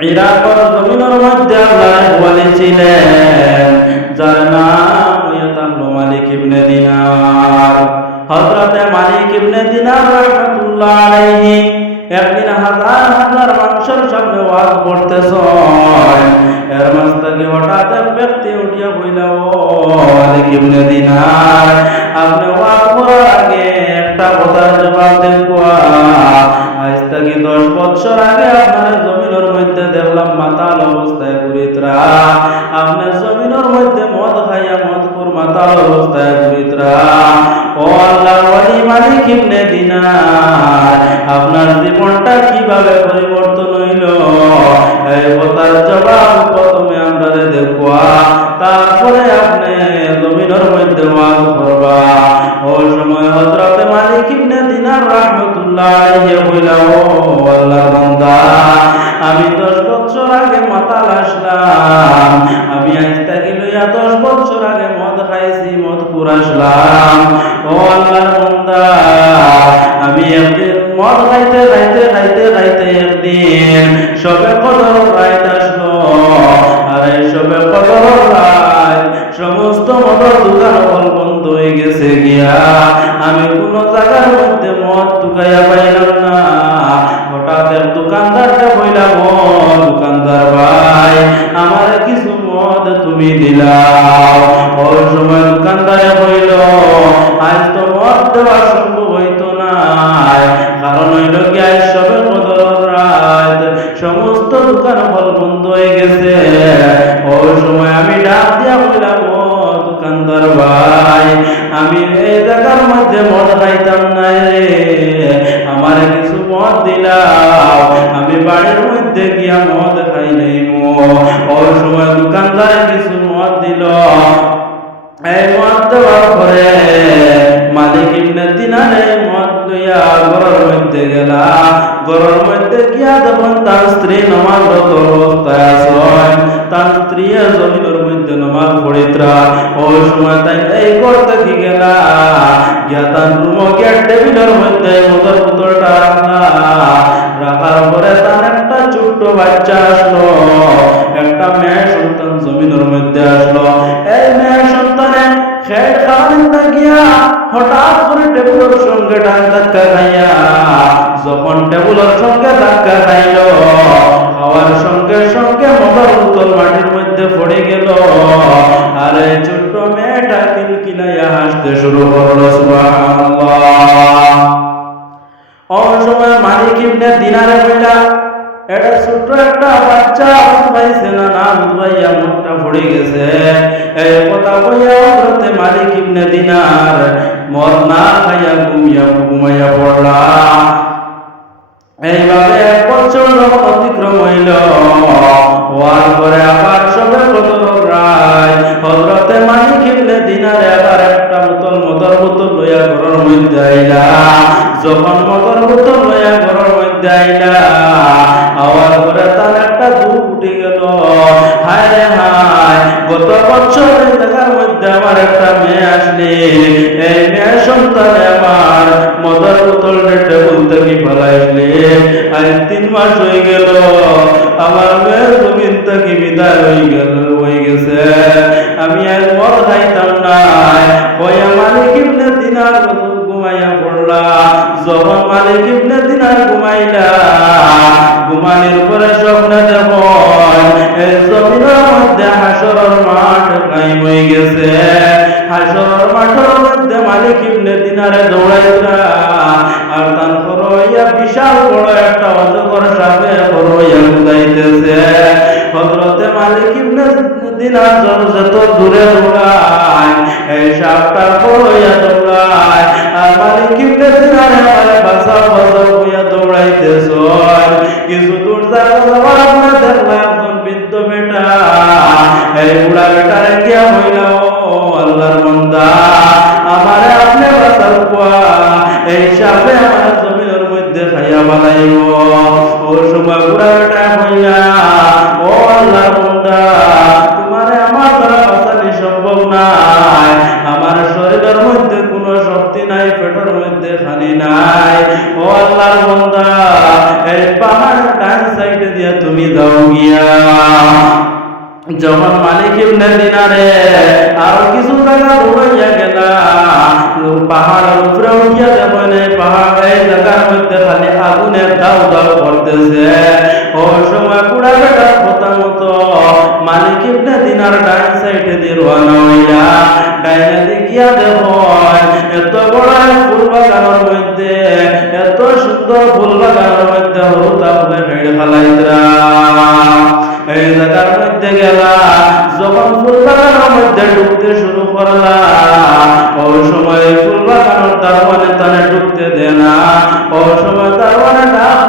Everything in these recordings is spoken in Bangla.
ইরাকর জমিনের মধ্যে আল্লাহ বলেছিলেন যার নাম ইয়াতাল্লু মালিক ইবনে দিনার। হযরতে মালিক ইবনে দিনার রাহমাতুল্লাহ আলাইহি একদিন হাজার হাজার মানুষের সামনে ওয়াজ করতেছেন। এর মাঝ থেকে হঠাৎ এক ব্যক্তি উঠিয়া বইলা ও মালিক ইবনে দিনার, আপনি ওয়াজ করার আগে একটা কথার জবাব দেন আজ থেকে দশ বছর আগে মধ্যে দেখলাম মাতাল অবস্থায় ঘুরিতরা আপনার জমিনের মধ্যে মদ খাইয়া মদপুর মাতাল অবস্থায় ঘুরিতরা ও আল্লাহ ওয়ালি মালিক ইবনে দিনার, আপনার জীবনটা কীভাবে পরিবর্তন হইল? এই কথার জবাব প্রথমে আমরা দেখবা তারপরে আপনি জমিনের মধ্যে ওয়াজ করবা। ওই সময় হযরতে মালিক ইবনে দিনার রাহমাতুল্লাহ আলাইহি বইলা, ও আল্লাহর বান্দা সমস্ত মদর দোকান বল বন্ধ হয়ে গেছে গিয়া। আমি কোন জায়গার মধ্যে মদ টুকাইয়া পাইলাম না। হঠাৎ দোকানদারটা বইলাম দোকানদার ভাই, আমার কিছু মদ তুমি দিলাম ওই সময় দোকানদারে কইল মধ্যে গিয়া মদ খাই নাই ওই সময় দোকানদার কিছু মদ দিল। এই মদ দেওয়ার পরে মালিক দিনারে মদ লইয়া ঘরের মধ্যে গেলা। ঘরের মধ্যে গিয়া তার স্ত্রী নমাজ অবস্থায় আসন তার স্ত্রী জমিনের মধ্যে নমাজ পড়িত্রা ওই সময় তাই এই করতে কি গেলা? গিয়া তার গিয়া টেবিলের মধ্যে মদর রাখলা। রাখার পরে তার একটা ছোট্ট বাচ্চা আসলো। একটা মেয়ে সন্তান জমিনের মধ্যে আসলো। এই মেয়ে সন্তানে খেয়ে খাওয়ান গিয়া হঠাৎ করে টেবিলের সঙ্গে ডান ধাক্কা খাইয়া, যখন টেবিলের সঙ্গে ধাক্কা খাইল, খাওয়ার সঙ্গে সঙ্গে মদর বোতল মাটির মধ্যে পড়ে গেল। আর এই ছোট্ট মেয়েটা কিলকিলাইয়া হাসতে শুরু করল, সুবহানাল্লাহ। ওই সময় মালিক ইবনে দিনারে কইলা, এটা ছোট্ট একটা বাচ্চা পাইছে না না দুধ পাইয়া মুখটা পড়ে গেছে। এই কথা কইয়া হযরতে মালিক ইবনে দিনার মদ না খাইয়া ঘুমিয়া, ঘুমাইয়া পড়লা। এইভাবে এক বছর অতিক্রম হইল। হওয়ার পরে আবার সবে কদর রায়। হজরতে মালিক ইবনে দিনারে আবার একটা বোতল মদর বোতল লইয়া ঘরের মধ্যে আইলা। যখন মদর বোতল লইয়া ঘরের মধ্যে আইলা আওয়ার পরে তার একটা দুঃখ উঠে গেল। হায় রে হায়, গত বছর জায়গার মধ্যে আমার একটা মেয়ে আসলে। এই মেয়ে সন্তানে আমার। মদর বোতল টেবিল থেকে ফেলাইলি আজ তিন মাস হয়ে গেল। আমার মেয়ে জমিন থেকে বিদায় হয়ে গেল। মালিক ইবনে দিনার ঘুমাইলা। ঘুমানির পরে স্বপ্নে দেখুন এই জমিনের মধ্যে হাসরের মাঠ কায়েম হয়ে গেছে। হাসরের মাঠের মধ্যে মালিক ইবনে দিনারে দৌড়াইতা আর তার হরইয়া বিশাল বড় একটা অজগর সাপে হরইয়া উদাইতেছে হযরতে মালিক ইবনে দিনার যত দূরে দৌড়ায়, এই সাপটা হইয়া আমারে আপনি বাঁচাও কোয়া এই আমার জমিনের মধ্যে খাইয়া বানাইব ও সময় বুড়া বেটা হইলা ও বান্দা তোমারে আমার দ্বারা বাঁচানি সম্ভব নাই তুমি দাও গিয়া। যখন মালিক ইবনে দিনারে আর কিছু জায়গা দৌড়াইয়া গেলা পাহাড়ের উপরে উঠিয়া এই পাহাড় এই জায়গার মধ্যে খালি আগুনের দাও দাও করতেছে। ও সময় কুড়া বেটার কথা মতো মালিক ইবনে দিনার ডাইন সাইডে দিয়ে রওনা হইয়া ডাইনে দেখিয়া দেখো, এত বড় ফুল বাগানের মধ্যে এত সুন্দর ফুল বাগানের মধ্যে হলুদ ফুলে হেড়ে ফেলাইতরা মধ্যে গেলা, যখন ফুল মধ্যে ঢুকতে শুরু করলা, ওই সময় ফুল বাগানের তার মানে তানে ঢুকতে দে না। ওই সময় তার মানে ডাক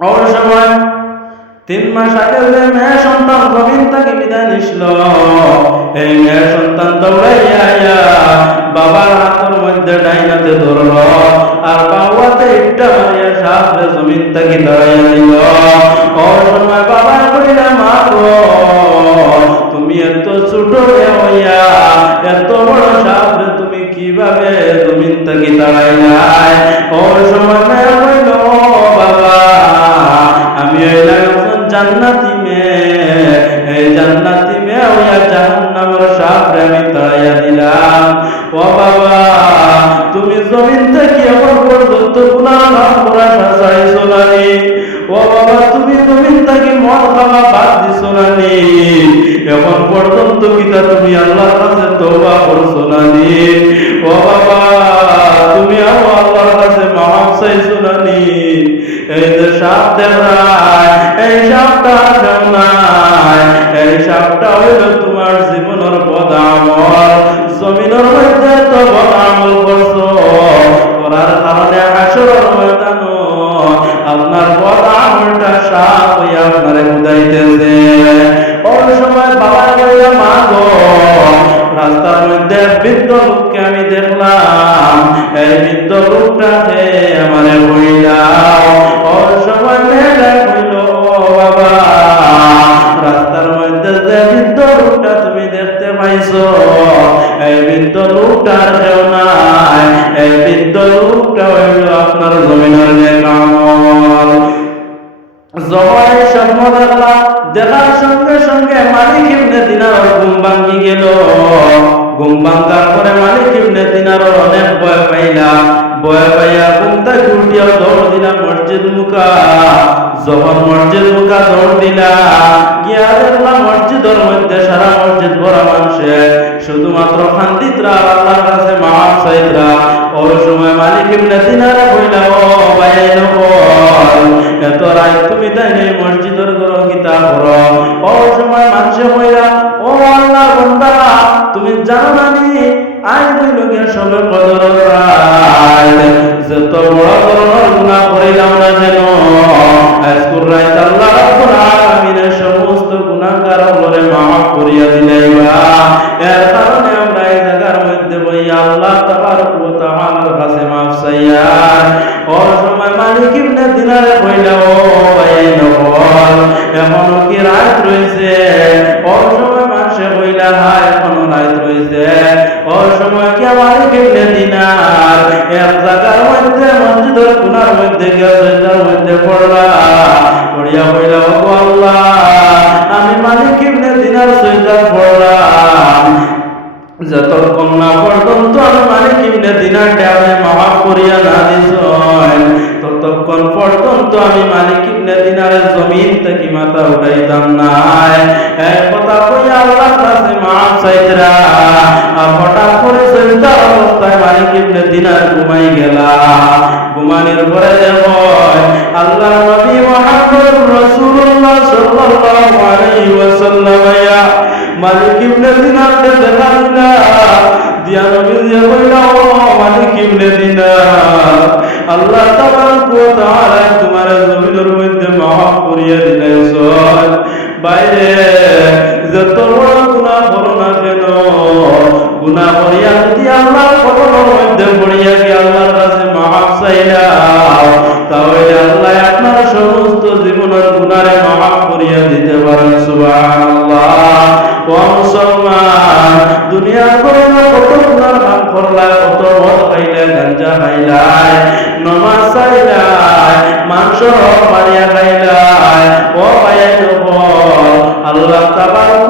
ওর সময় তিন মাস আগে যে মেয়ে সন্তান জমিন থেকে বিদায় নিছিল এই মেয়ে সন্তান দৌড়াইয়া বাবার হাতের মধ্যে ডাইনাতে ধরল আর বাবাতে একটা মারিয়া সাপরে জমিন থেকে দাঁড়াইয়া দিল। ওর সময় বাবা কইলা মা তুমি এত ছোট হইয়া এত বড় সাপরে তুমি কীভাবে জমিন থেকে দাঁড়াইলাই? ওর সময় ও বাবা, তুমি জমিন কাছে তওবা করছ নানি ও বাবা, তুমি আরও আল্লাহর কাছে মাফ চাইছো নানি এই যে সাপ দেখায়, এই সাপটা কেউ এই সাপটা হইল তোমার জীবনের পদ আমল জমিনের তো আমল করছ করার কারণে আসরের ময়দান আপনার পদ আমলটা সাপ হইয়া আপনারে বুঝাইতেছে ওই সময় বাবা বললে মা রাস্তার মধ্যে বৃদ্ধ লোককে আমি দেখলাম এই বৃদ্ধ লোকটাকে আমারে বইলা ওর সময় মেয়েটা কইল বাবা। লোকটার কেউ নাই। এই বৃদ্ধ লোকটা হইল আপনার জমিনের নেকামল জবাই স্বপ্ন দেখলা দেখার সঙ্গে সঙ্গে মালিক ইবনে দিনার ঘুম ভাঙ্গি গেল। ঘুম ভাঙ্গার পরে মালিক ইবনে দিনার অনেক ভয় পাইলা। ভয় পাইয়া ঘুম থেকে উঠিয়া দৌড় দিলা মসজিদ মুখা। যখন মসজিদ মুখা দৌড় দিলা, গিয়া দেখলাম মসজিদের মধ্যে সারা মসজিদ ভরা মানুষে শুধুমাত্র খান্দিতরা, আল্লাহর কাছে মাফ চাইতরা। ওই সময় মালিক ইবনে দিনারে কইলা, ও ভাই এত রাত তুমি তাই মসজিদের ঘর কিতা ও মধ্যে বই আল্লাহ, তাবারক ওয়া তাআলার কাছে মাফ চাইয়া ও সময় মালিক ইবনে দিনারে কইলা ও ভাই নকল এখনও কি রাত রইছে ও সময় মানুষে কইলা হ্যাঁ এখনও রাত রইছে ও সময় কি মালিক ইবনে দিনার এক জায়গার মধ্যে, মসজিদের কোনার মধ্যে গিয়ে সেটার মধ্যে পড়লা। পড়িয়া কইলা ও আল্লাহ, আমি মালিক ইবনে দিনার পড়লাম যতক্ষণ না পর্যন্ত আমি মালিক ইবনে দিনার ডেবে মাফ করিয়া না দিছন, ততক্ষণ পর্যন্ত আমি মালিক ইবনে দিনারের জমিন থেকে মাথা উঠাইতাম নাই। এক কথা কইয়া আল্লাহর কাছে মাফ চাইতরা হঠাৎ করে চিন্তা অবস্থায় মালিক ইবনে দিনার ঘুমাই গেলা। ঘুমানোর পরে দেখো আল্লাহ নবী মুহাম্মদ রাসূলুল্লাহ সাল্লাল্লাহু আলাইহি ওয়াসাল্লাম মালিক ইবনে দিনারকে দেখা দিলা দিয়া নবী মালিক ইবনে দিনার আল্লাহ তাবারক ওয়া তাআলা তোমার জমিনের মধ্যে মাফ করিয়া দিলেন বাইরে যত বড় গুনাহ করো না কেন, গুনাহ করিয়া আল্লাহ